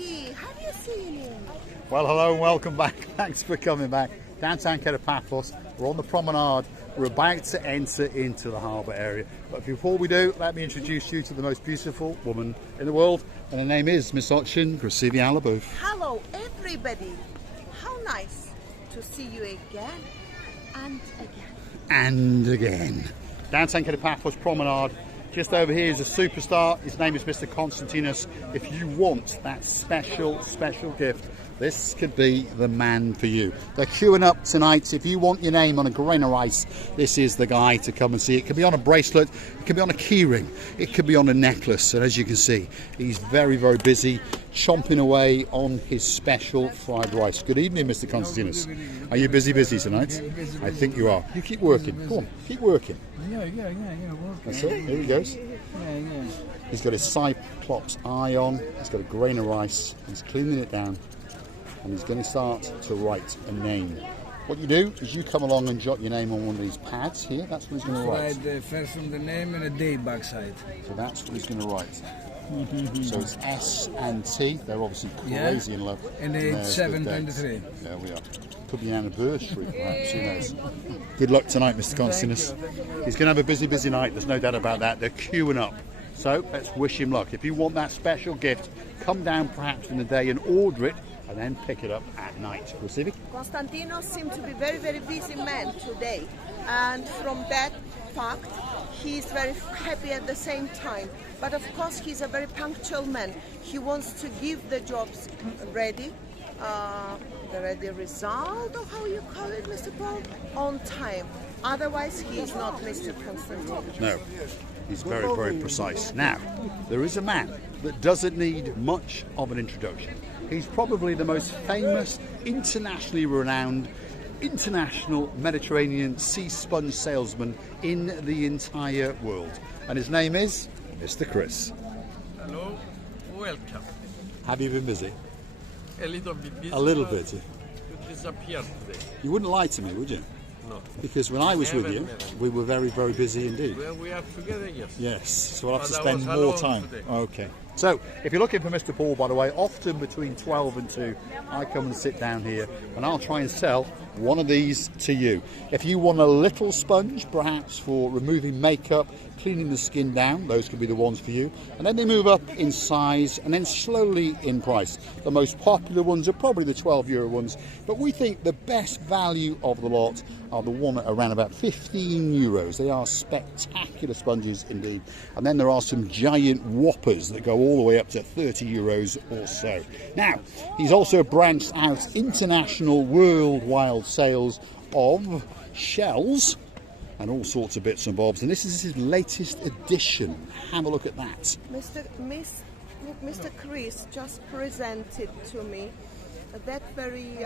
Maggie, have you seen him? Well, hello and welcome back. Thanks for coming back. Downtown Kato Paphos. We're on the promenade. We're about to enter into the harbour area. But before we do, let me introduce you to the most beautiful woman in the world. And her name is Miss Ochin Grasivi-Alabouf. Hello, everybody. How nice to see you again and again. And again. Downtown Kato Paphos promenade. Just over here is a superstar. His name is Mr. Konstantinos. If you want that special gift, this could be the man for you. They're queuing up tonight. If you want your name on a grain of rice, this is the guy to come and see. It could be on a bracelet, it could be on a keyring, it could be on a necklace. And as you can see, he's very, very busy, chomping away on his special fried rice. Good evening, Mr. Konstantinos. Are you busy tonight? I think you are. You keep working. Come on, keep working. Yeah, working. That's it. Here he goes. Yeah. He's got his Cyclops eye on. He's got a grain of rice. He's cleaning it down. And he's going to start to write a name. What you do is you come along and jot your name on one of these pads here. That's what he's going to write. Write first from the name and a day backside. So that's what he's going to write. So it's S and T. They're obviously crazy in love. And it's 723. There we are. Could be an anniversary, perhaps. Who knows? Good luck tonight, Mr. Konstantinos. He's going to have a busy night. There's no doubt about that. They're queuing up. So let's wish him luck. If you want that special gift, come down perhaps in the day and order it, and then pick it up at night. Receiving? Konstantinos seems to be very, very busy man today. And from that fact, he's very happy at the same time. But of course, he's a very punctual man. He wants to give the jobs ready, the ready result, or how you call it, Mr. Paul, on time. Otherwise, he is not Mr. Konstantinos. No, he's very, very precise. Now, there is a man that doesn't need much of an introduction. He's probably the most famous, internationally renowned, international Mediterranean sea sponge salesman in the entire world. And his name is Mr. Chris. Hello, welcome. Have you been busy? A little bit busy. A little but bit. You disappeared today. You wouldn't lie to me, would you? No. Because when I was with you, we were very, very busy indeed. Well, we are together, yes. Yes, so we'll have to But I spend was more alone time. today. Okay. So, if you're looking for Mr. Paul, by the way, often between 12 and 2, I come and sit down here and I'll try and sell one of these to you. If you want a little sponge, perhaps for removing makeup, cleaning the skin down, those could be the ones for you. And then they move up in size and then slowly in price. The most popular ones are probably the €12 ones, but we think the best value of the lot are the one at around about €15. They are spectacular sponges indeed. And then there are some giant whoppers that go all the way up to €30 or so. Now, he's also branched out international worldwide sales of shells and all sorts of bits and bobs, and this is his latest edition. Have a look at that. Mr. Chris just presented to me that very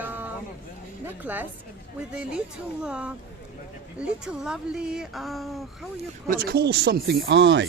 necklace with a little lovely, how you call it? Well, it's called something eye.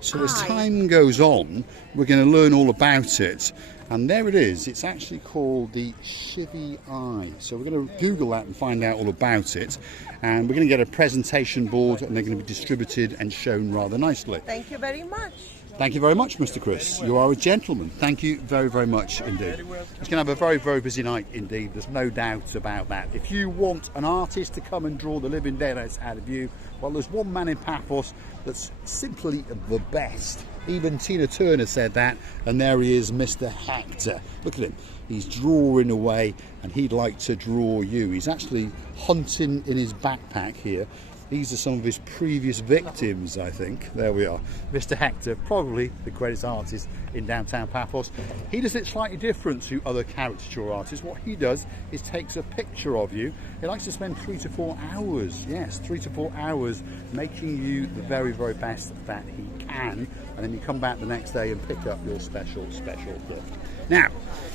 So as time goes on, we're going to learn all about it. And there it is. It's actually called the Chivy Eye. So we're going to Google that and find out all about it. And we're going to get a presentation board and they're going to be distributed and shown rather nicely. Thank you very much. Thank you very much, Mr. Chris. You are a gentleman. Thank you very, very much indeed. He's going to have a very, very busy night indeed. There's no doubt about that. If you want an artist to come and draw the living daylights out of you, well, there's one man in Paphos that's simply the best. Even Tina Turner said that, and there he is, Mr. Hector. Look at him. He's drawing away, and he'd like to draw you. He's actually hunting in his backpack here. These are some of his previous victims, I think. There we are. Mr. Hector, probably the greatest artist in downtown Paphos. He does it slightly different to other caricature artists. What he does is takes a picture of you. He likes to spend 3 to 4 hours, yes, 3 to 4 hours, making you the very, very best that he can. And then you come back the next day and pick up your special gift. Now,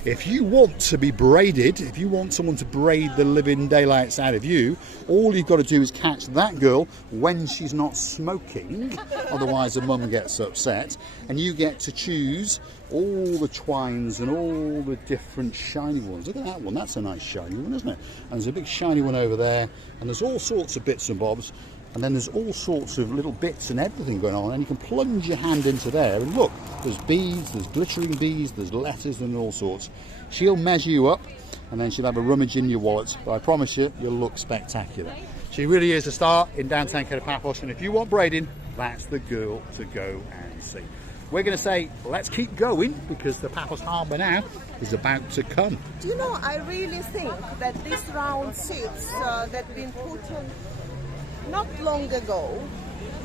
if you want to be braided, if you want someone to braid the living daylights out of you, all you've got to do is catch that girl when she's not smoking, otherwise her mum gets upset, and you get to choose all the twines and all the different shiny ones. Look at that one, that's a nice shiny one, isn't it? And there's a big shiny one over there, and there's all sorts of bits and bobs. And then there's all sorts of little bits and everything going on, and you can plunge your hand into there and look, there's beads, there's glittering beads, there's letters and all sorts. She'll measure you up and then she'll have a rummage in your wallet, but I promise you, you'll look spectacular. She really is a star in downtown Kato Paphos, and if you want braiding, that's the girl to go and see. We're going to say, let's keep going, because the Paphos Harbour now is about to come. Do you know, I really think that these round seats that been put on not long ago,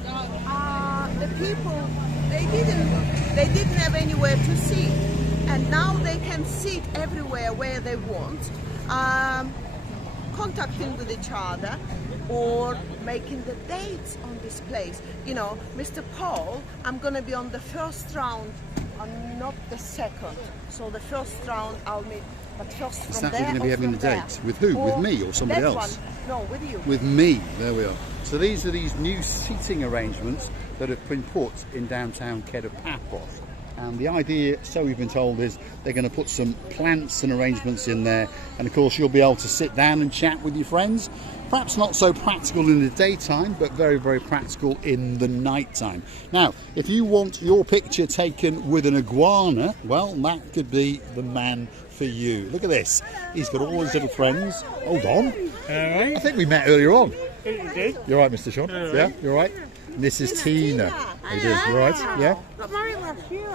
the people, they didn't have anywhere to sit, and now they can sit everywhere where they want, contacting with each other or making the dates on this place. You know, Mr. Paul, I'm going to be on the first round and not the second. So the first round I'll meet, but first from Is that there. we're going to be having a date? With who? With me or somebody that else? One. No, with you. With me, there we are. So these are these new seating arrangements that have been put in downtown Kato Paphos. And the idea, so we've been told, is they're going to put some plants and arrangements in there, and of course you'll be able to sit down and chat with your friends. Perhaps not so practical in the daytime, but very, very practical in the night time. Now, if you want your picture taken with an iguana, well, that could be the man for you. Look at this. He's got all his little friends. Hold on. I think we met earlier on. You're right, Mr. Sean. Yeah, you're right. This is Tina. How you doing? You all right? Yeah? Got married last year.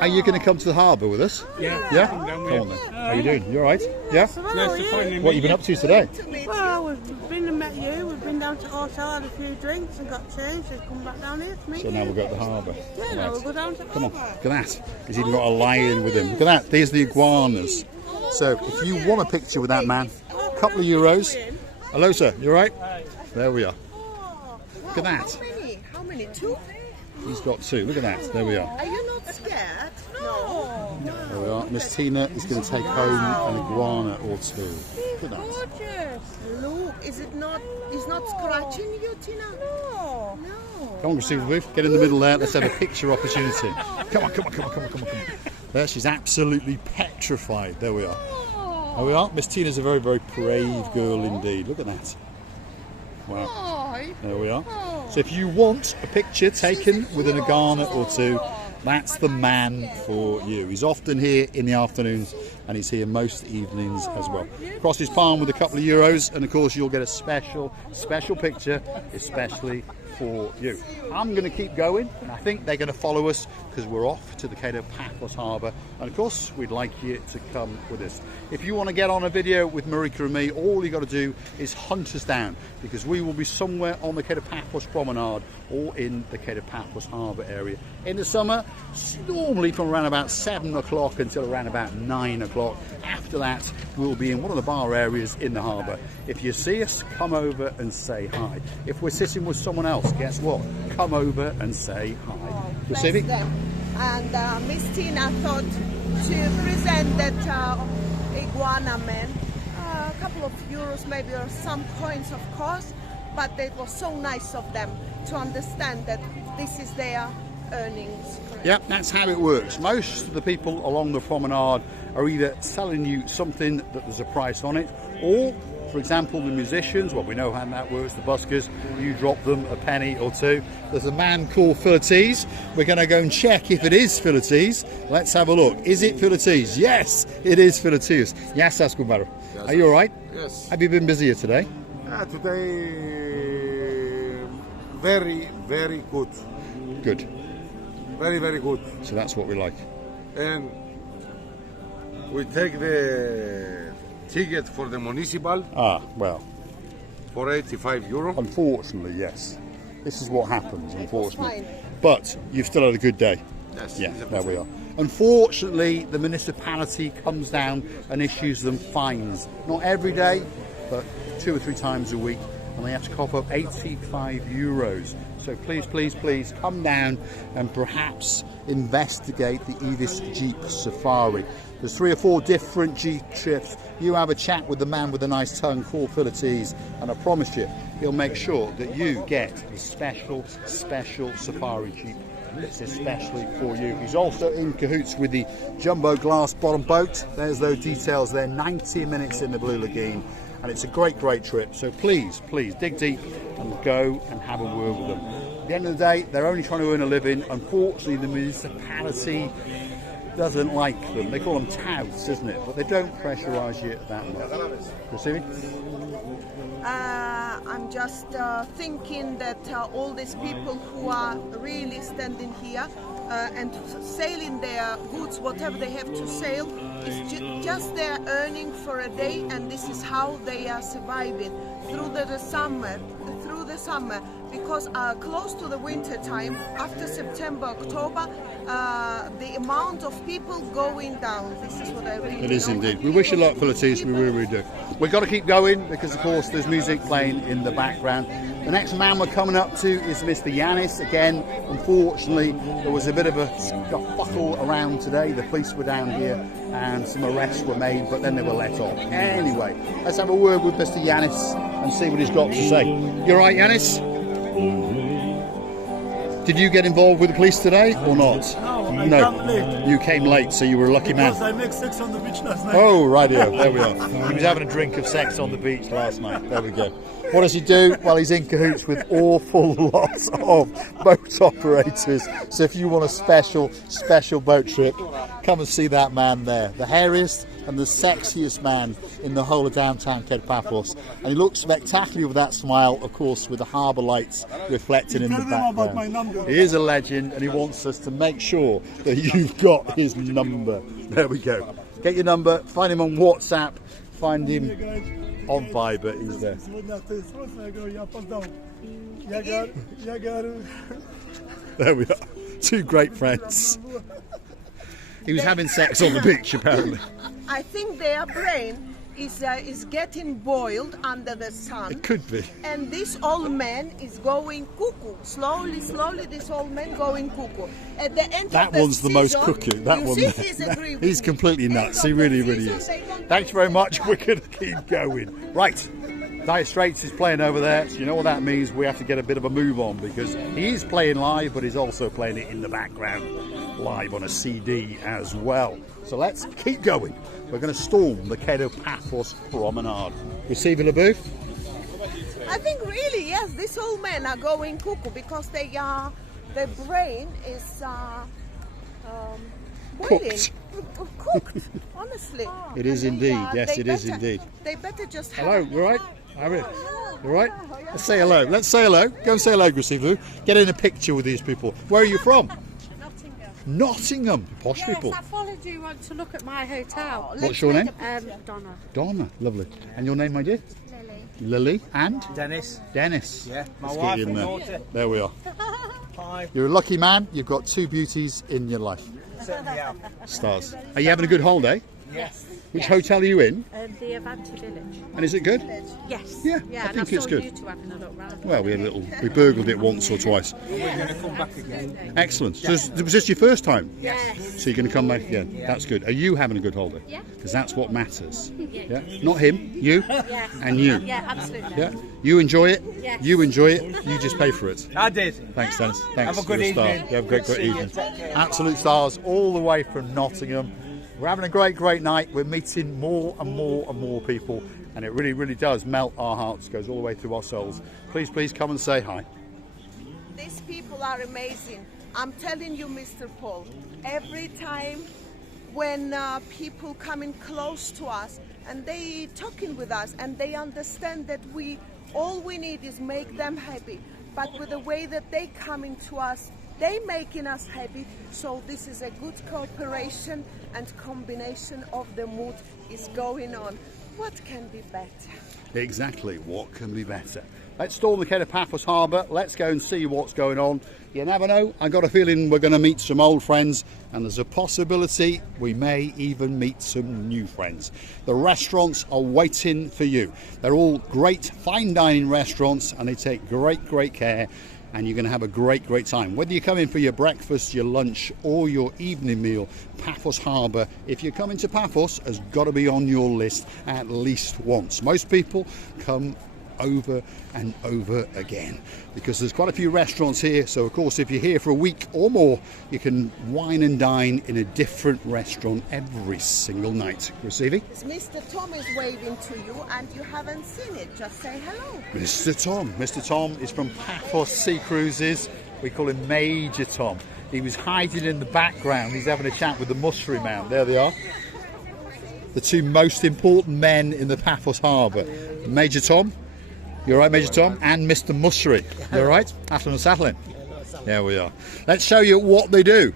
Are you going to come to the harbour with us? Yeah. Yeah? Come on then. How you doing? You all right? Yeah? Nice to finally What have you been up to today? Well, we've been and met you. We've been down to the hotel, had a few drinks and got changed. We've come back down here to meet So you. now we'll go to the harbour. Yeah, now we'll go down to the Come on, harbour. look at that. He's even got a lion with him. Look at that. These are the iguanas. So if you want a picture with that man, a couple of euros. Hello, sir. You all right? There we are. Look at that. How many? Two? He's got two. Look at that. There we are. Are you not scared? No. There we are. Miss Tina is going to take home an iguana or two. Look at that. Gorgeous. Look, is it not? It's not scratching you, Tina? Oh. No. Come on, Christine Ruth. Get in the middle there. Let's have a picture opportunity. Come on, come on, come on, come on, come on, come on. There, she's absolutely petrified. There we are. There we are. Miss Tina's a very, very brave girl indeed. Look at that. Wow. There we are. So if you want a picture taken with an iguana or two, that's the man for you. He's often here in the afternoons, and he's here most evenings as well. Cross his palm with a couple of euros, and of course you'll get a special picture, especially for you. I'm going to keep going, and I think they're going to follow us because we're off to the Kato Paphos Harbour, and of course we'd like you to come with us. If you want to get on a video with Marika and me, all you got to do is hunt us down, because we will be somewhere on the Kato Paphos Promenade or in the Kato Paphos Harbour area. In the summer, normally from around about 7 o'clock until around about 9 o'clock. After that, we'll be in one of the bar areas in the harbour. If you see us, come over and say hi. If we're sitting with someone else, guess what? Come over and say hi. You see me? Them. And Miss Tina thought to present that iguana man a couple of euros, maybe, or some coins, of course. But it was so nice of them to understand that this is their earnings. Yeah, that's how it works. Most of the people along the promenade are either selling you something that there's a price on it, or, for example, the musicians, well, we know how that works, the buskers, you drop them a penny or two. There's a man called Philotes. We're going to go and check if it is Philotes. Let's have a look. Is it Philotes? Yes, it is Philotes. Yes, that's good, matter. Yes, are you all right? Yes. Have you been busy here today? Today, very, very good. Good. Very, very good. So that's what we like. And we take the ticket for the municipal Ah, well, for 85 euro. unfortunately, yes. This is what happens, was unfortunately. fine. But you've still had a good day. Yes, Yeah, it's a there good we day. are. Unfortunately, the municipality comes down and issues them fines. Not every day, but 2 or 3 times a week. And they have to cough up 85 euros. So please, please, please come down and perhaps investigate the Evis Jeep Safari. There's 3 or 4 different Jeep trips. You have a chat with the man with the nice tongue called Philotes, and I promise you, he'll make sure that you get the special Safari Jeep. It's especially for you. He's also in cahoots with the Jumbo Glass Bottom Boat. There's those details there. 90 minutes in the Blue Lagoon. and it's a great trip. So please dig deep and go and have a word with them. At the end of the day, they're only trying to earn a living. Unfortunately, the municipality doesn't like them. They call them touts, isn't it? But they don't pressurise you that much. Receiving? I'm just thinking that all these people who are really standing here and sailing their goods, whatever they have to sail, is just their earning for a day, and this is how they are surviving through the summer. Because close to the winter time, after September, October, the amount of people going down. This is what I really It is indeed. We wish you luck, Philippines. We really do. We've got to keep going because, of course, there's music playing in the background. The next man we're coming up to is Mr. Yanis. Again, unfortunately, there was a bit of a scuffle around today. The police were down here and some arrests were made, but then they were let off. Anyway, let's have a word with Mr. Yanis and see what he's got to say. You all right, Yanis? Did you get involved with the police today or not? No. You came late, so you were a lucky man. Because I make sex on the beach last night. Oh, rightio. There we are. He was having a drink of sex on the beach last night. There we go. What does he do? Well, he's in cahoots with awful lots of boat operators. So if you want a special boat trip, come and see that man there. The hairiest and the sexiest man in the whole of downtown Paphos. And he looks spectacular with that smile, of course, with the harbour lights reflecting in the background. About my number. He is a legend, and he wants us to make sure that you've got his number. There we go. Get your number, find him on WhatsApp, find him on Viber. He's there. There we are. Two great friends. He was having sex on the beach, apparently. I think their brain is getting boiled under the sun. It could be. And this old man is going cuckoo. Slowly, this old man going cuckoo. At the end That of the one's the most season, cuckoo. That you one. see, he's agreeing with He's me. completely nuts. He End of really, the really season, is. they don't Thanks very much. We're going to keep going. Right. Dire Straits is playing over there, so you know what that means. We have to get a bit of a move on because he is playing live, but he's also playing it in the background, live on a CD as well. So let's keep going. We're going to storm the Kato Paphos promenade. Receiving a booth? I think really, yes, these old men are going cuckoo because their brain is boiling. Cooked, honestly. It is And they, indeed. Yes, it is indeed. They better just have Hello, you all right? How are you? You all right? Let's say hello. Let's say hello. Go and say hello, Gusivu. Get in a picture with these people. Where are you from? Nottingham. Posh people. Yes, I followed you to look at my hotel. What's your name? Donna. Donna. Lovely. And your name, my dear? Lily. And? Dennis. Dennis. Yeah, my Let's wife get you in and there. daughter. There we are. Hi. You're a lucky man. You've got two beauties in your life. Certainly have. Stars. Are you having a good holiday? Yes. Which hotel are you in? The Avanti Village. And is it good? Yes. Yeah, I and think I it's saw good. you two having a look round. Well, we burgled it once or twice. We're going to come back again. Excellent. So was this your first time? Yes. So you're going to come back again? That's good. Are you having a good holiday? Yeah. Because that's what matters. Yeah. Not him, you, Yes. and you. Yeah, absolutely. Yeah. You enjoy it. Yes. You enjoy it. You just pay for it. I did. Thanks, Dennis. Thanks. Have a good You're star. evening. You have a great See you. evening. Take care. Absolute stars all the way from Nottingham. We're having a great night. We're meeting more and more people, and it really does melt our hearts. Goes all the way through our souls. Please come and say hi. These people are amazing. I'm telling you, Mr. Paul, every time when people coming close to us and they talking with us and they understand that all we need is make them happy, but with the way that they coming to us, they making us happy. So this is a good cooperation and combination of the mood is going on. What can be better? Exactly, what can be better? Let's storm the Kato Paphos Harbour. Let's go and see what's going on. You never know, I got a feeling we're going to meet some old friends, and there's a possibility we may even meet some new friends. The restaurants are waiting for you. They're all great fine dining restaurants, and they take great care, and you're going to have a great time. Whether you come in for your breakfast, your lunch, or your evening meal, Paphos Harbour, if you're coming to Paphos, has got to be on your list at least once. Most people come over and over again, because there's quite a few restaurants here. So of course, if you're here for a week or more, you can wine and dine in a different restaurant every single night. Receiving? Mr. Tom is waving to you and you haven't seen it. Just say hello. Mr. Tom. Mr. Tom is from Paphos Sea Cruises. We call him Major Tom. He was hiding in the background. He's having a chat with the Musri man. There they are. The two most important men in the Paphos Harbour. Major Tom. You all right, Major Tom? And Mr. Musri. You all right? Ahlan sahlan. There we are. Let's show you what they do.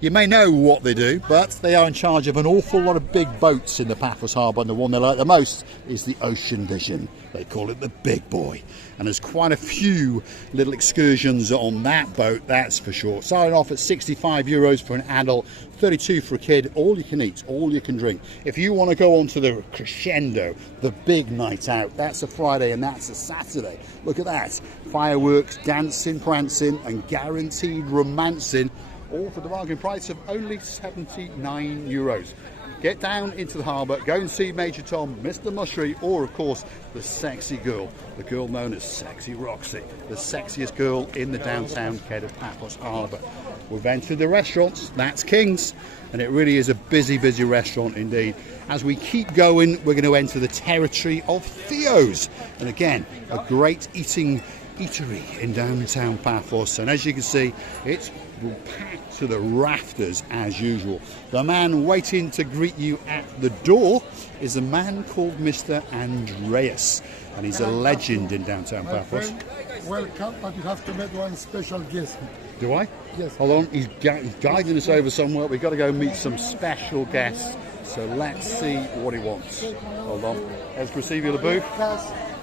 You may know what they do, but they are in charge of an awful lot of big boats in the Paphos Harbour, and the one they like the most is the Ocean Vision. They call it the big boy. And there's quite a few little excursions on that boat, that's for sure. Starting off at €65 for an adult, 32 for a kid, all you can eat, all you can drink. If you want to go on to the crescendo, the big night out, that's a Friday and that's a Saturday. Look at that. Fireworks, dancing, prancing, and guaranteed romancing, all for the bargain price of only €79. Get down into the harbour, go and see Major Tom, Mr. Musri, or of course the sexy girl, the girl known as Sexy Roxy, the sexiest girl in the downtown Kato Paphos Harbour. We've entered the restaurants, that's King's, and it really is a busy, busy restaurant indeed. As we keep going, we're going to enter the territory of Theo's, and again, a great eatery in downtown Paphos, and as you can see, it's packed to the rafters as usual. The man waiting to greet you at the door is a man called Mr. Andreas, and he's a legend in downtown Paphos. Welcome, but you have to meet one special guest. Do I? Yes. Hold on, he's guiding us over somewhere. We've got to go meet some special guests, so let's see what he wants. Hold on. Let's receive you the booth.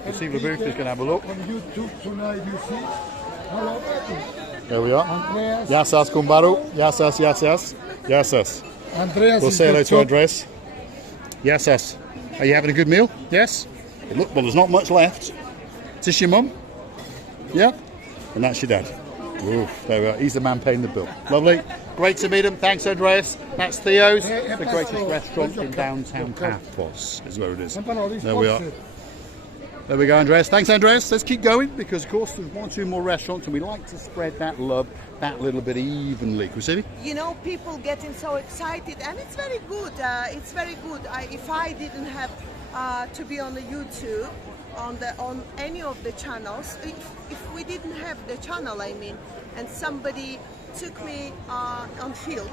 Receive the booth is going to have a look. On YouTube tonight, you see. Hello. There we are. Andreas. Yasas Kumbaru. Yasas. Andreas. We'll is say hello the to top. Andreas. Yasas. Are you having a good meal? Yes? Look, well, there's not much left. Is this your mum? Yeah? And that's your dad. Oof, there we are. He's the man paying the bill. Lovely. Great to meet him. Thanks, Andreas. That's Theo's, the greatest restaurant in downtown Paphos, is where it is. There we are. There we go, Andreas. Thanks, Andreas. Let's keep going, because of course there's one or two more restaurants and we like to spread that love that little bit evenly. Can we see? You know, people getting so excited, and it's very good. It's very good. If I didn't have to be on the YouTube, on any of the channels, if we didn't have the channel, I mean, and somebody took me on film,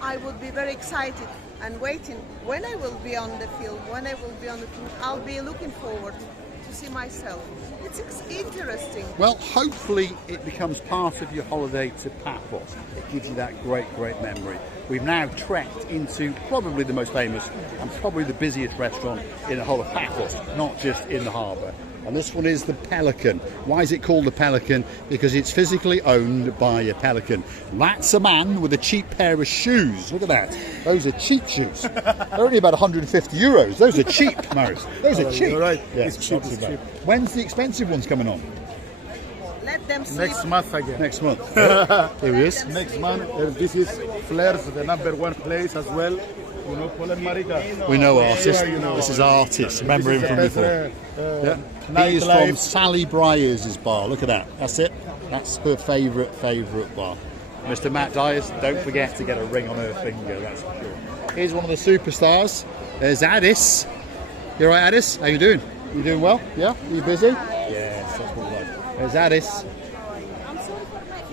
I would be very excited and waiting when I will be on the film. When I will be on the film, I'll be looking forward to see myself. It's interesting. Well, hopefully it becomes part of your holiday to Paphos. It gives you that great, great memory. We've now trekked into probably the most famous and probably the busiest restaurant in the whole of Paphos, not just in the harbour. And this one is the Pelican. Why is it called the Pelican? Because it's physically owned by a pelican. That's a man with a cheap pair of shoes. Look at that. Those are cheap shoes. They're only about €150. Those are cheap, Maris. Those are cheap. You're right. Yeah, It's cheap. not too bad. When's the expensive ones coming on? Let them sleep. Next month again. Next month. Here he is. Next month. This is Flair's, the #1 place as well. You know, Paul and Marika. We know artists. Yeah, you know. This is artists. Remember him from before. Yeah. He is from nightlife. Sally Briers' bar. Look at that. That's it. That's her favourite bar. Mr. Matt Dyers, don't forget to get a ring on her finger. That's for sure. Here's one of the superstars. There's Addis. You all right, Addis? How you doing? You doing well? Yeah? Are you busy? Yes, that's what we like. There's Addis.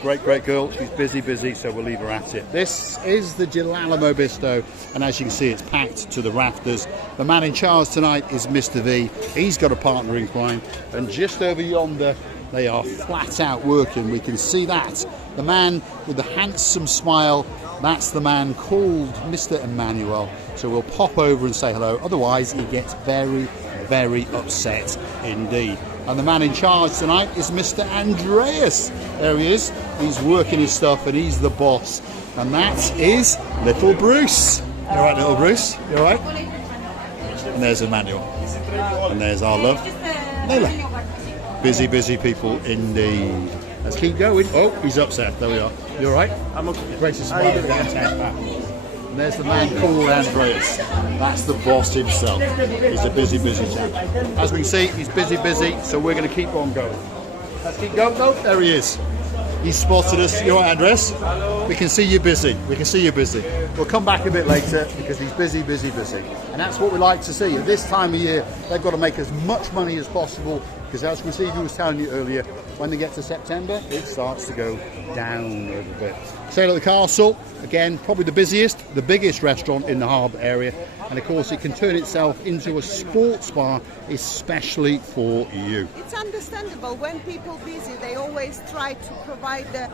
Great girl. She's busy, so we'll leave her at it. This is the Gilalamo Bistro, and as you can see, it's packed to the rafters. The man in charge tonight is Mr. V. He's got a partner in crime, and just over yonder, they are flat out working. We can see that. The man with the handsome smile, that's the man called Mr. Emmanuel. So we'll pop over and say hello. Otherwise, he gets very, very upset indeed. And the man in charge tonight is Mr. Andreas. There he is. He's working his stuff and he's the boss. And that is Little Bruce. You all right, Little Bruce? You all right? And there's Emmanuel. And there's our love, Layla. Busy people indeed. Let's keep going. Oh, he's upset. There we are. You all right? I'm okay. Great to smile downtown. And there's the man called Andreas. That's the boss himself. He's a busy, busy chap. As we can see, he's busy, busy, so we're going to keep on going. Let's keep going. Oh, there he is. He's spotted us. You're right, Andres? We can see you busy. We can see you busy. We'll come back a bit later because he's busy, busy, busy. And that's what we like to see. At this time of year, they've got to make as much money as possible because as we see, he was telling you earlier, when they get to September, it starts to go down a little bit. Sale at the Castle, again, probably the busiest, the biggest restaurant in the harbour area. And of course, it can turn itself into a sports bar, especially for you. It's understandable. When people busy, they always try to provide the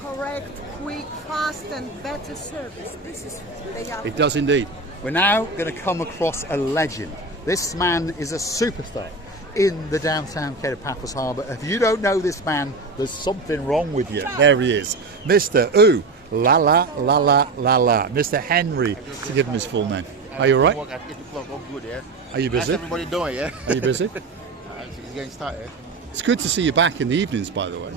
correct, quick, fast and better service. This is they are. It does indeed. We're now going to come across a legend. This man is a superstar in the downtown Kato Paphos Harbour. If you don't know this man, there's something wrong with you. There he is. Mr. Ooh, la la la la la la. Mr. Henry, to give him his full name. Are you all right? Are you busy? How's everybody doing, yeah? Are you busy? It's getting started. It's good to see you back in the evenings, by the way.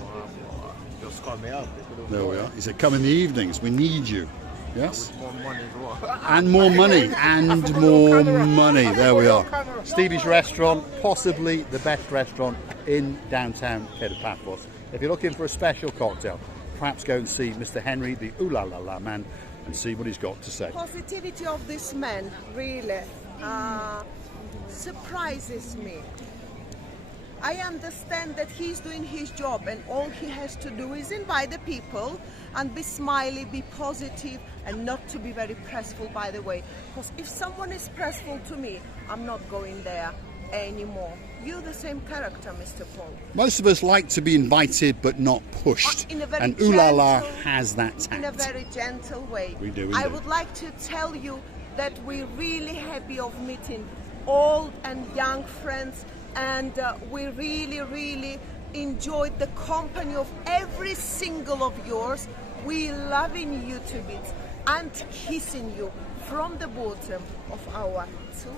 Just call me up. There we are. He said, come in the evenings. We need you. Yes? More money as well. And more money. And more money. There we are. Stevie's Restaurant, possibly the best restaurant in downtown Kato Paphos. If you're looking for a special cocktail, perhaps go and see Mr. Henry, the ooh la la la man, and see what he's got to say. Positivity of this man really surprises me. I understand that he's doing his job and all he has to do is invite the people and be smiley, be positive and not to be very pressful, by the way. Because if someone is pressful to me, I'm not going there anymore. You're the same character, Mr. Paul. Most of us like to be invited but not pushed. And ooh la la has that tact. In a very gentle way. We do indeed. I would like to tell you that we're really happy of meeting old and young friends, and we really enjoyed the company of every single of yours. We loving you to bits and kissing you from the bottom of our soul.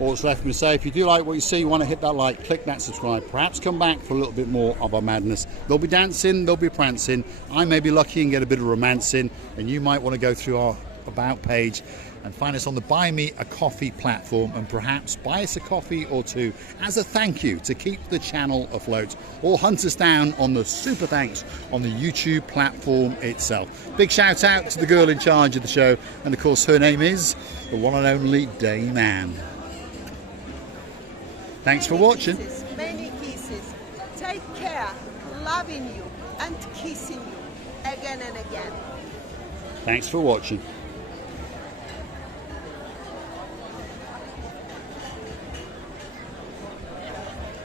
All that's left for me to say, if you do like what you see, you want to hit that like, click that subscribe, perhaps come back for a little bit more of our madness. There'll be dancing, there'll be prancing. I may be lucky and get a bit of romancing, and you might want to go through our About page and find us on the Buy Me a Coffee platform and perhaps buy us a coffee or two as a thank you to keep the channel afloat, or hunt us down on the super thanks on the YouTube platform itself. Big shout out to the girl in charge of the show, and of course her name is the one and only Dame Ann. Thanks for watching. Many kisses. Take care. Loving you and kissing you again and again. Thanks for watching.